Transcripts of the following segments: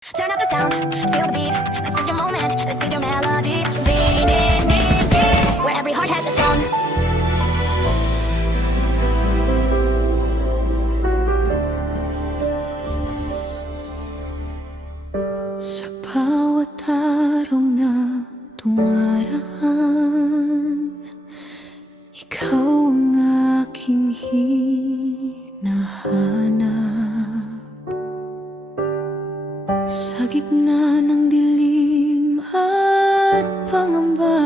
Turn up the sound, feel the beat. This is your moment, this is your melody. Z, where every heart has a song. Sa bawat araw na dumaraan, ikaw ang aking hinahanap. Sa gitna ng dilim at pangamba,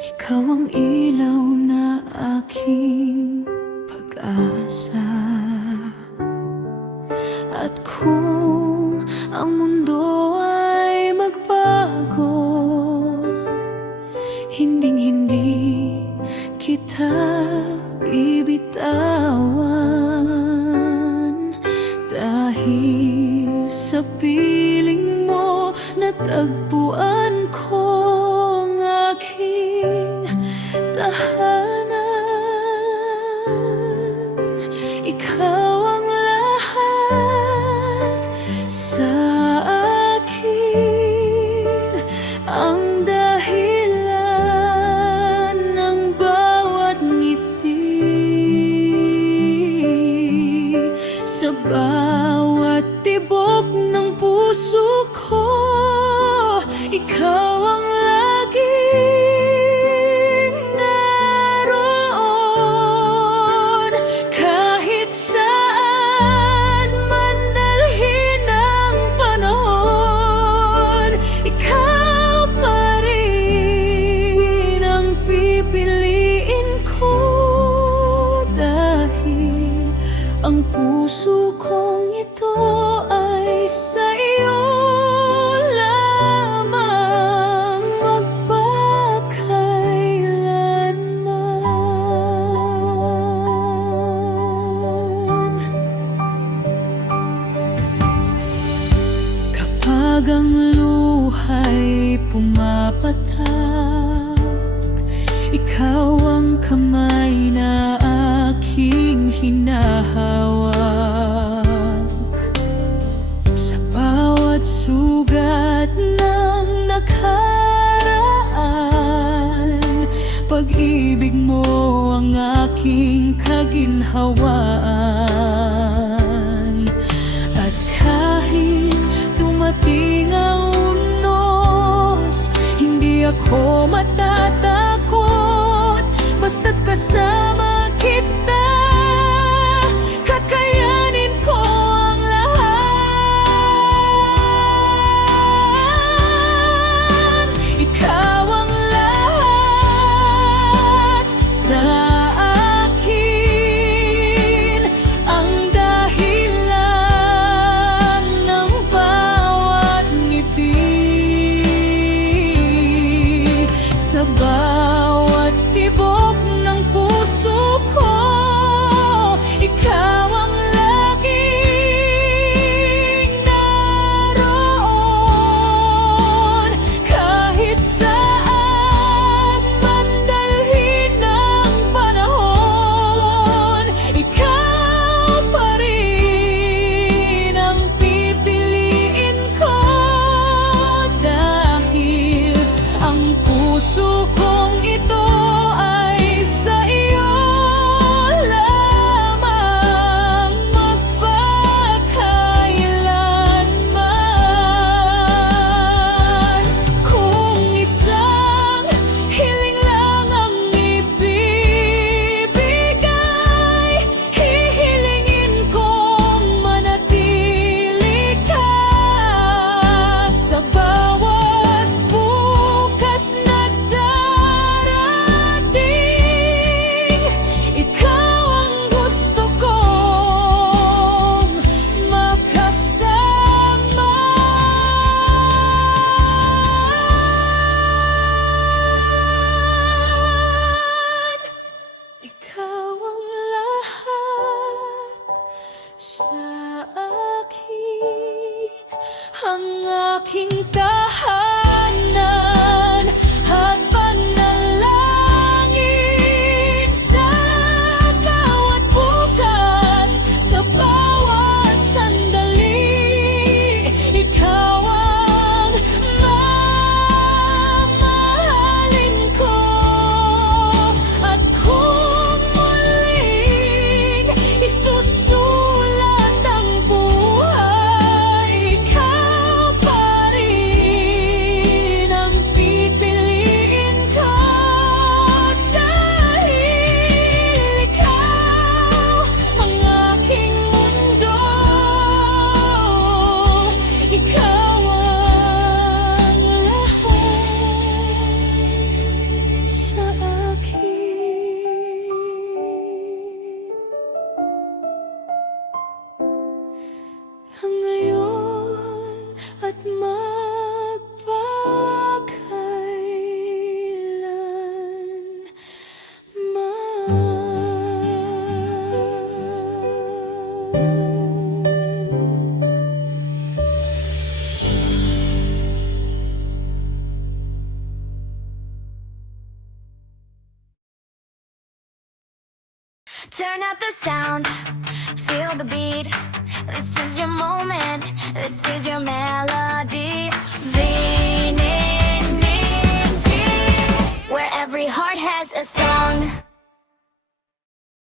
ikaw ang ilaw na aking pag-asa. At kung ang mundo ay magbago, hinding-hindi kita bibitawan. Dahil sa piling mo, natagpuan ko ang aking tahanan. Ikaw ang lahat sa akin, ang dahilan ng bawat ngiti. Sa bawat tibok ng puso ko, ikaw ang laging naroon. Kahit saan man dalhin ang panahon, ikaw pa rin ang pipiliin ko. Dahil ang puso kong ito ay sa iyo lamang magpakailanman. Kapag ang luha'y pumapatak, ikaw ang kamay na aking hinahawak. Sa bawat sugat ng nakaraan, pag-ibig mo ang aking kaginhawaan. At kahit dumating ang unos, hindi ako matatakot. Basta't kasama kita, kakayanin ko ang lahat. Ikaw ang lahat sa akin, ang dahilan ng bawat ngiti. Sa bawat tibok ng puso ko, ikaw ang laging naroon. Kahit saan man dalhin ang panahon, ikaw pa rin ang pipiliin ko. Dahil ang puso kong ito ay sa iyo lamang magpakailanman. Kung isang hiling lang ang ibibigay, hihilingin kong manatili ka. Sa bawat bukas na darating, ikaw ang gusto kong makasama. Ikaw ang lahat sa akin, ang aking tahanan at panalangin. Sa bawat bukas, sa bawat sandali, Turn up the sound, feel the beat. This is your moment, this is your melody. Zenith.